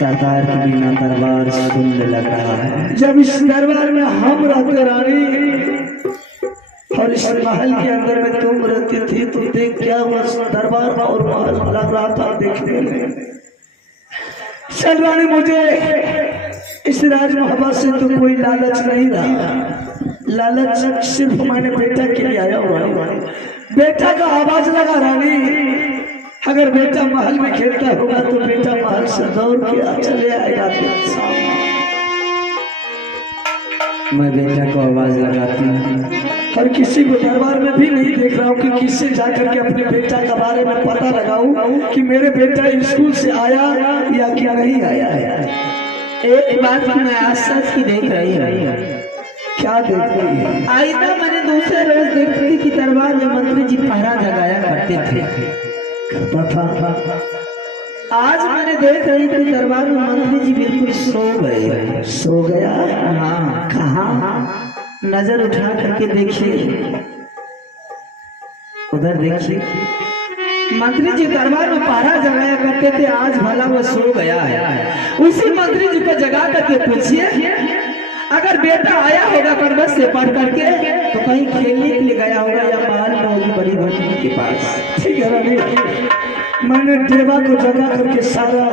सरदार के बिना दरबार सुंदर लग रहा है। जब इस दरबार में हम रहते रानी और इस महल के अंदर में तुम रहती थी तो देख क्या बस दरबार और महल लग रहा था देखने में। चल रानी मुझे इस राज मोहब्बत से तो कोई लालच नहीं रहा। लालच सिर्फ मैंने बेटा के लिए आया हुआ। बेटा का आवाज लगा रानी, अगर बेटा महल में खेलता होगा तो बेटा महल से दौड़ के चले आएगा। मैं बेटा को आवाज लगाती हूँ और किसी को दरबार में भी नहीं देख रहा हूँ कि किससे जाकर के अपने बेटा के बारे में पता लगाऊं कि मेरे बेटा स्कूल से आया या क्या नहीं आया है। एक बात की मैं आज सच की देख रही हूँ। क्या देख रही है? आई तो मैंने दूसरे रोज देखती थी कि दरबार में मंत्री जी पहरा जगाया करते थे, आज मैंने देख रही थी दरबार में मंत्री जी बिल्कुल सो गए। सो गया? हाँ। कहाँ? नजर उठा करके देखिए, उधर देखिए। मंत्री जी दरबार में पहरा जगाया करते थे, आज भला वो सो गया है। उसी मंत्री जी को जगा करके पूछिए, अगर बेटा आया होगा परबत से पढ़ करके तो कहीं खेलने के लिए गया होगा या महल में होगी बड़ी भट्टी के पास। ठीक है रानी, मैंने देवा को जगा करके सारा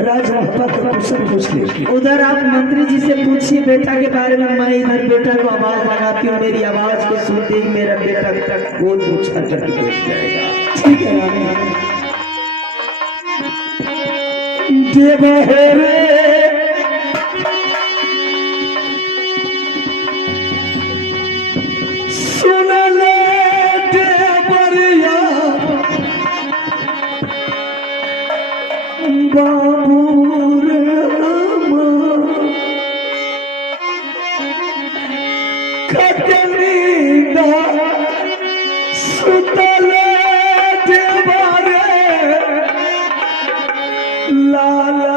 राज मोहब्बत को क्वेश्चन पूछ लिया। उधर आप मंत्री जी से पूछिए बेटा के बारे में। मैं इधर बेटा को आवाज लगाती हूँ, मेरी आवाज को सुनते ही मेरा बेटा गोद उछल करके बैठ जाएगा। ठीक है रानी। देवा है रे सुन ले देवरिया बाबू रे कटनीदा सुतले देवरे लाला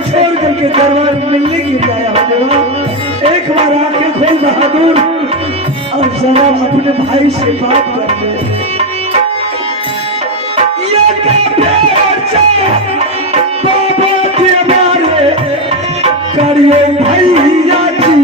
छोड़ करके दरबार मिलने की लाया हो। एक बार आके खोल बहादुर और जरा अपने भाई से बात कर ले। बाबा के मारे करिए भैया जी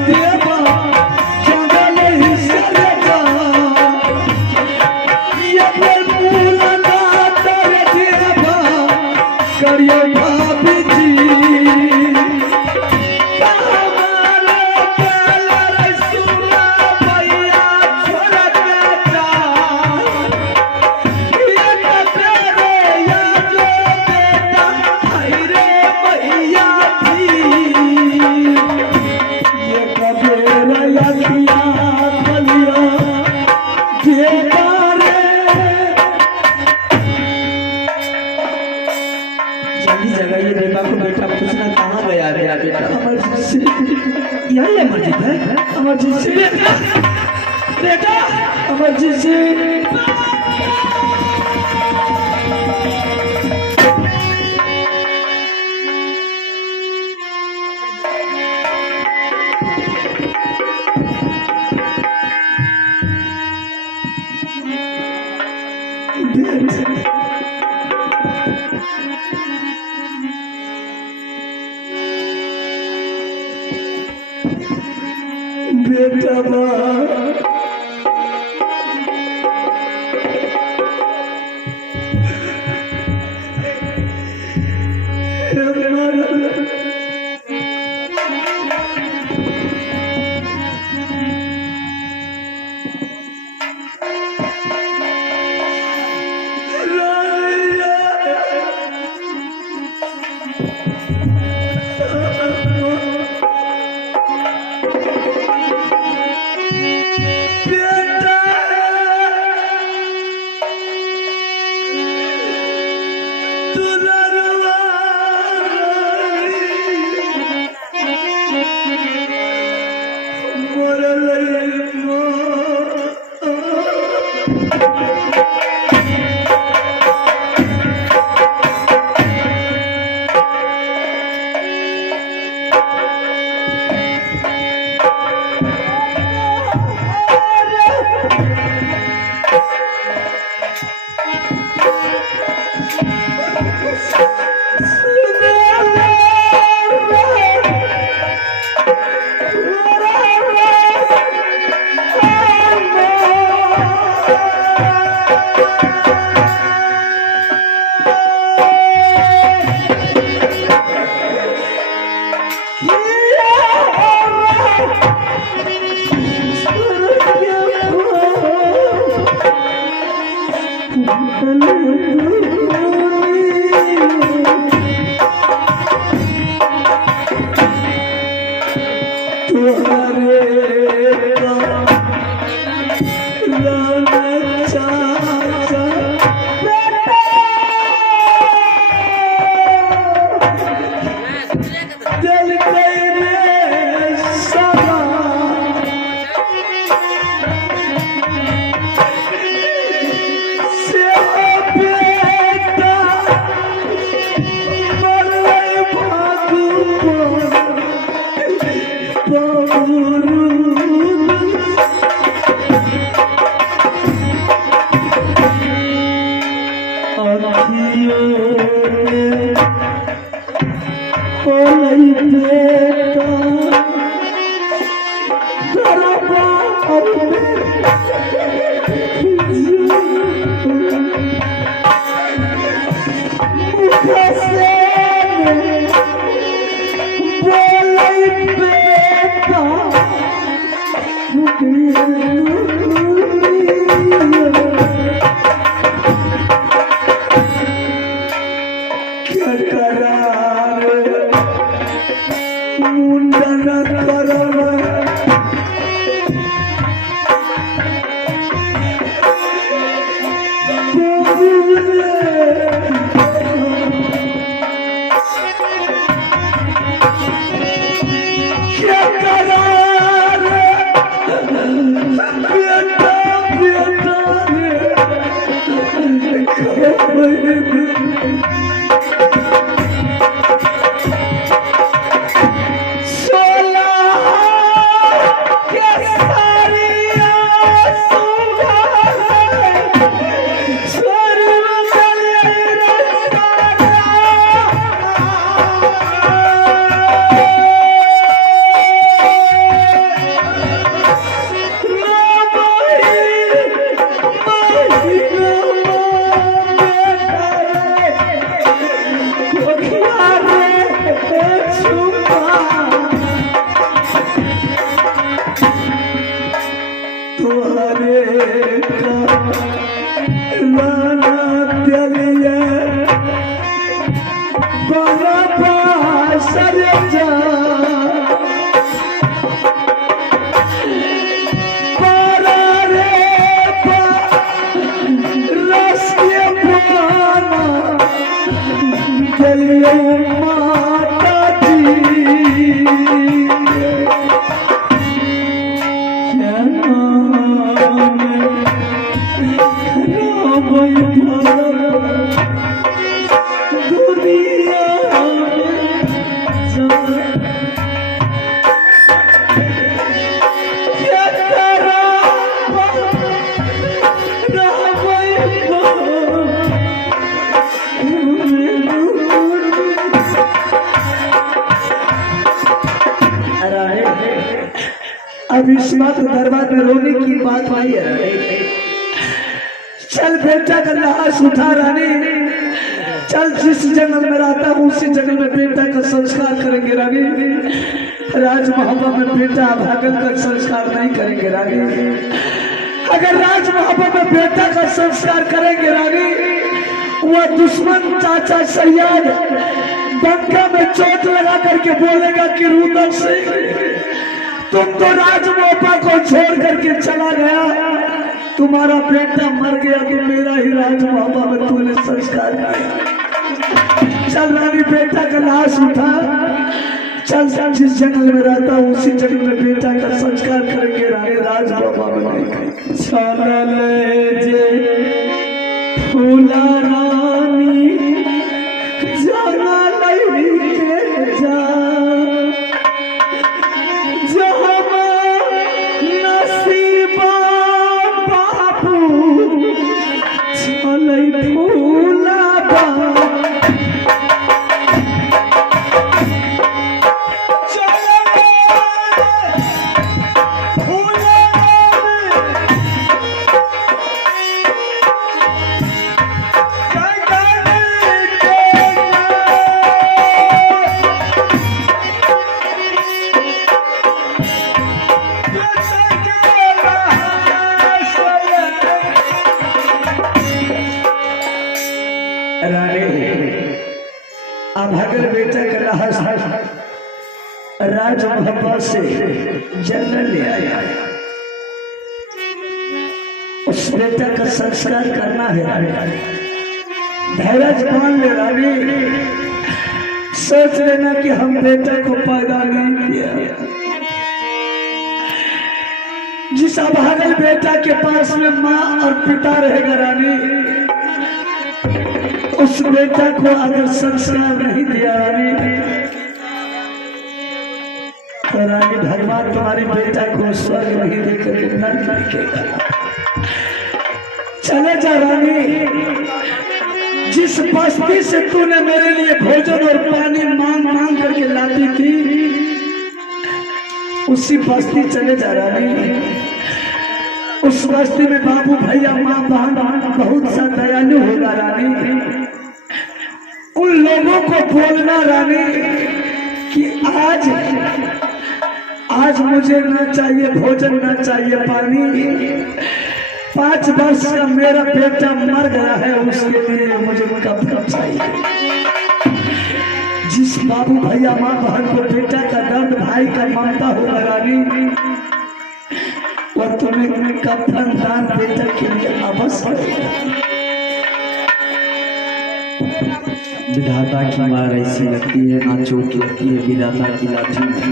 देवा जंगल हिस्सा बेटा अमरजीत जी बेटा माता जी तो दरबार में रोने की बात आई है रानी। चल बेटा का लाश उठा रानी, चल जिस जंगल में रहता हूँ उसी जंगल में बेटा का संस्कार करेंगे रानी। राज मोहब्बत में बेटा भागल का संस्कार नहीं करेंगे रानी। अगर राज मोहब्बत में बेटा का संस्कार करेंगे रानी, वह दुश्मन चाचा सैयद बंका में चोट लगा करके बोलेगा कि रुदल सिंह तुम तो राज मोहब्बा को छोड़ करके चला गया, तुम्हारा बेटा मर गया तो मेरा ही राज मोहब्बा में तूने संस्कार किया। चल रानी बेटा का लाश उठा, चल चल जिस जंगल में रहता हूँ उसी जंगल में बेटा का संस्कार करेंगे रानी, राज मोहब्बा में नहीं। चल जे फूला रानी जाना लई के जा, जहाँ नसीबा बाबू चल फूला बा। अब अगर बेटा का लाश राज मोहब्बा से जंगल ले आया, उस बेटा का संस्कार करना है रानी। धैर्य मान ले रानी, सोच लेना कि हम बेटा को पैदा नहीं किया। जिस अभागल बेटा के पास में माँ और पिता रहेगा रानी, उस बेटा को अगर संस्कार नहीं दिया रानी, तो रानी भगवान तुम्हारे बेटा को स्वर्ग नहीं देकर नर्क लिखेगा। चले जा रानी, जिस बस्ती से तूने मेरे लिए भोजन और पानी मांग मांग करके लाती थी, उसी बस्ती चले जा रानी। उस बस्ती में बाबू भैया माँ बहन बहुत सा दयालु होगा रानी। उन लोगों को बोलना रानी कि आज मुझे ना चाहिए भोजन, ना चाहिए पानी, 5 वर्ष का मेरा बेटा मर गया है, उसके लिए मुझे कफन चाहिए। जिस बाबू भैया माँ बहन को बेटा का दर्द, भाई का ममता होगा रानी, और तुम्हें कफन दान बेटा के लिए अवश्य है। विधाता की मार ऐसी लगती है, ना चोट लगती है विधाता की लाठी में।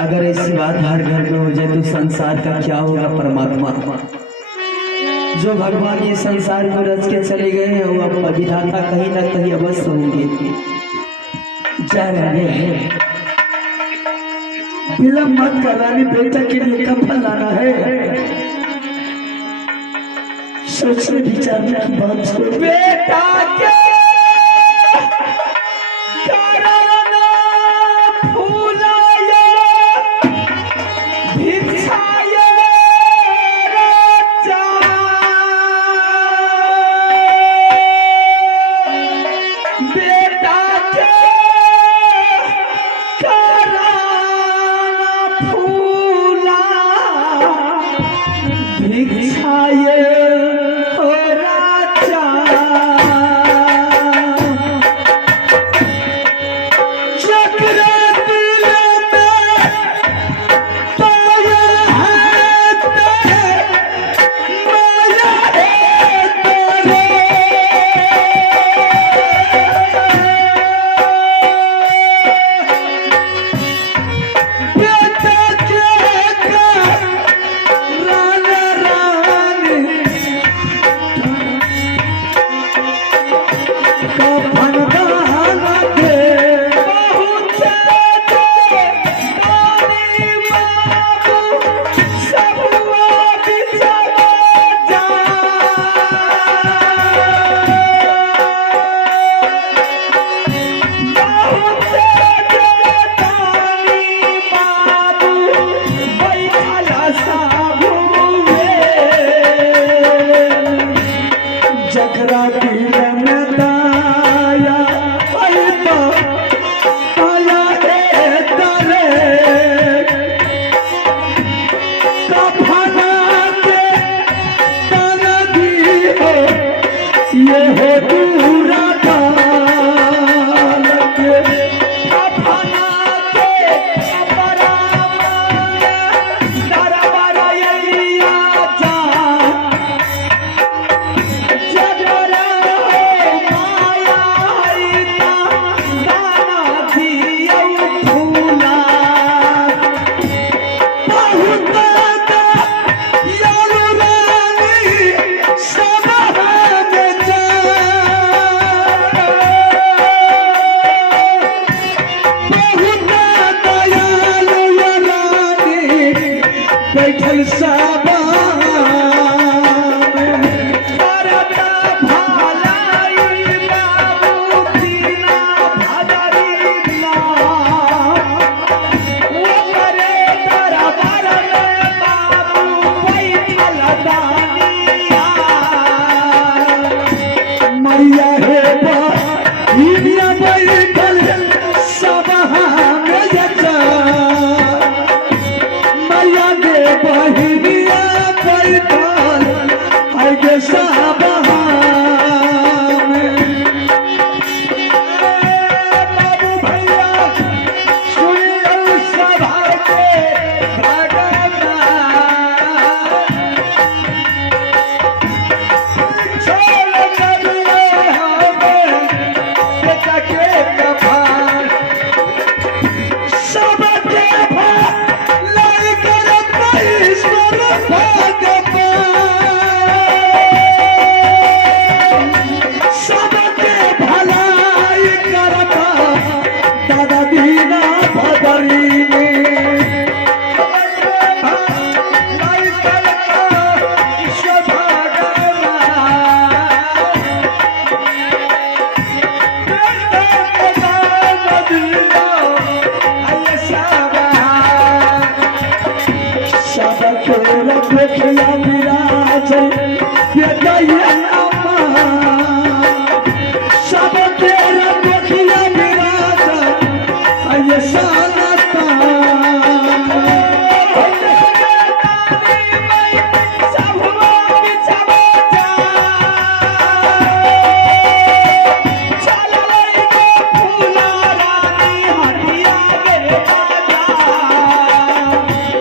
अगर ऐसी बात हर घर में हो जाए तो संसार का क्या होगा। परमात्मा जो भगवान ये संसार को रच के चले गए हैं, वो अब विधाता कहीं ना कहीं अवश्य होंगे। जा रहे हैं, विलम्ब मत कर रानी, बेटा के लिए कफन लाना है। सोचने विचारने की बात छोड़, बेटा के कारण फूलाए भिक्षाए राजा, बेटा के कारण फूला भिक्षाए बैठल साबान करता भलाई बाबू दीना भदरी ना वो करे दरबार में बाबू बैठल दानिया मैया हे बहिनिया बैठल साबान जचा मैया गे बहिनिया बैठल आगे साबान बाबू भैया सुनियो सभा के भगवान छोड़ करिए हमें बेटा के कफान सबके भलाई करत ईश्वर भगवान सबके भलाई करत दादा दीना भदरी में लाई करता ईश्वर भगवान बेटा के दान दीना आये साबा सबके रखिया विराज बेटा ये अम्मा सबके रखिया विराज आये सानता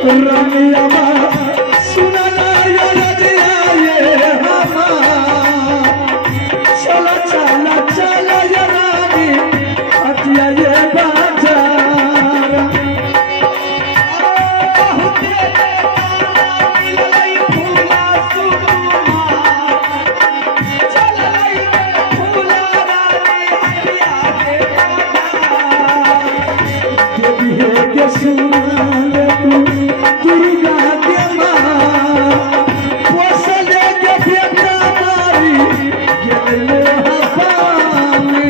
रमिया सुनना ये रजिया ये हमा चला चला चला ये रानी हटिया ये बाजार देवी है के सुना ले तू दुर्गा के माँ पोसले के बेटा मारी गेले हवा में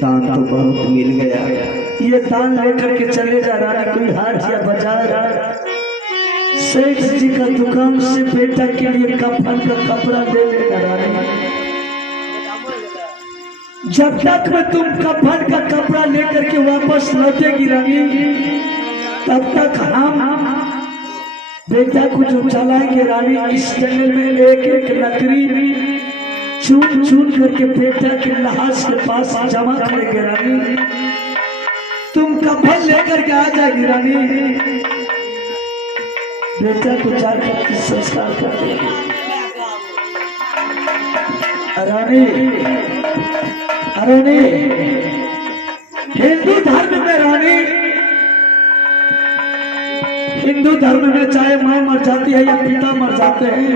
दान तो बहुत मिल गया ये दान लेकर के चले जा रहा है कोई हाट या बाजार सेठ जी का दुकान से बेटा के लिए कफन का कपड़ा ले लेकर आ रहे हैं। जब तक में तुम कफन का कपड़ा लेकर के वापस लौटेगी रानी तब तक हम बेटा को जो चलाएंगे रानी इस जंगल में एक एक लकड़ी चून चून करके बेटा के लाश के पास जमा करेंगे रानी। तुम कफन लेकर के आ जाएगी रानी बेटा को जाकर के संस्कार कर देगी रानी। रानी हिंदू धर्म में रानी हिंदू धर्म में चाहे माँ मर जाती है या पिता मर जाते हैं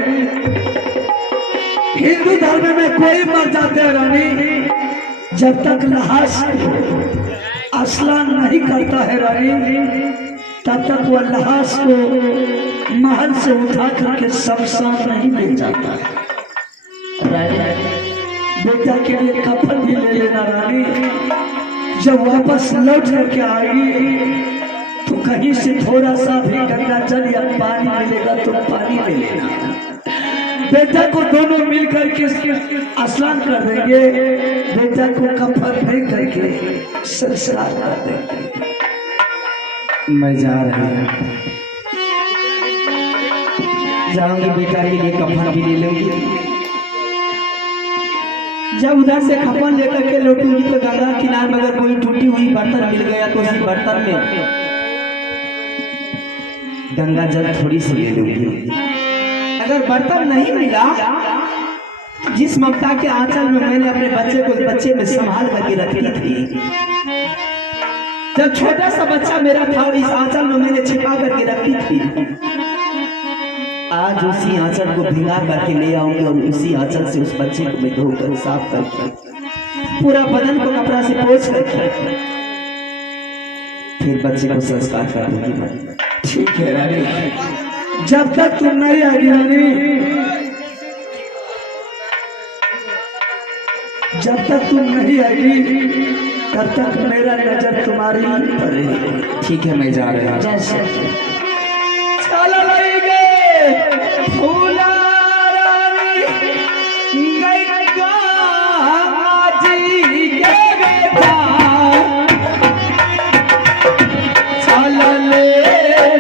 हिंदू धर्म में कोई मर जाते हैं रानी जब तक लाश स्नान नहीं करता है रानी तब तक वह लाश को महल से उठा करके शमशान नहीं ले जाता है रानी। बेटा के लिए कफन भी ले लेना रानी। जब वापस लौट करके आएगी तो कहीं से थोड़ा सा भी गंगा जल या पानी मिलेगा तो पानी ले लेना। बेटा को दोनों मिल करके स्नान कर देंगे बेटा को कफन नहीं करके संस्कार कर देंगे। मैं जा रही हूँ जाऊंगी बेटा के लिए कफन भी ले लूंगी। जब उधर से कफन लेकर के लौटूंगी तो गंगा किनारे में अगर कोई टूटी हुई बर्तन मिल गया तो उसी बर्तन में गंगा जल थोड़ी सी ले लूंगी। अगर बर्तन नहीं मिला जिस ममता के आंचल में मैंने अपने बच्चे में संभाल करके रखी थी, जब छोटा सा बच्चा मेरा था और इस आंचल में मैंने छिपा करके रखी थी, आज उसी आंचल को भिगा करके ले आऊंगी और उसी आंचल से उस बच्चे को मैं धोकर साफ करके पूरा बदन को कपड़ा से पोंछ करके फिर बच्चे को संस्कार कर दूंगी। ठीक है रानी, जब तक तुम नहीं आएगी रानी, जब तक तुम नहीं आएगी तब तक मेरा नजर तुम्हारी पर रहेगी। ठीक है, मैं जा रहा हूँ। जैसे चलो लइगे फूला रानी गई गाजी के बेटा चलो ले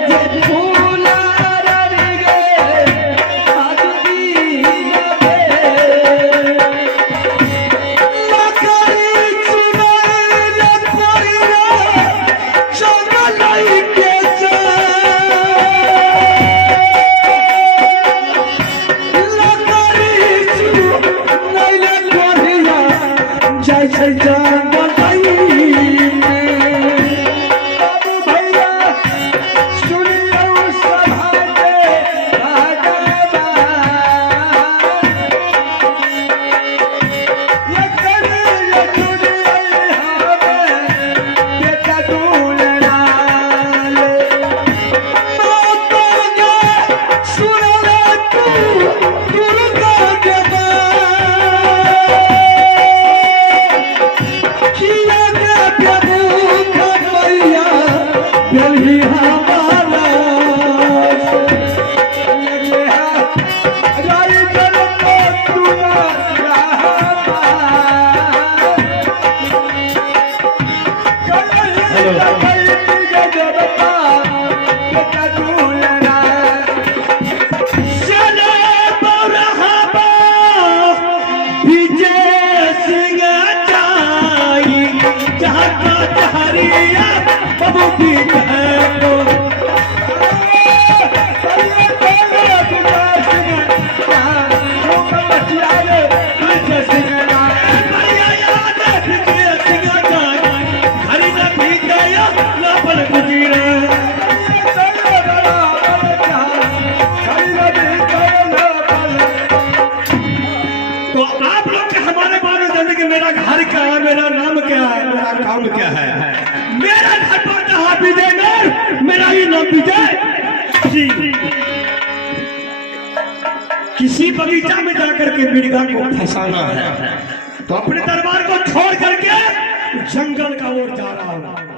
जे फूला रानी गे आजी के मेरा घर क्या है, मेरा नाम क्या है, मेरा काम क्या है। मेरा घर पर कहा विजयनगर, मेरा ही नाम विजय जी। किसी बगीचा में जाकर के मिर्गा को फंसाना है तो अपने दरबार को छोड़ करके जंगल का ओर जा रहा हूं।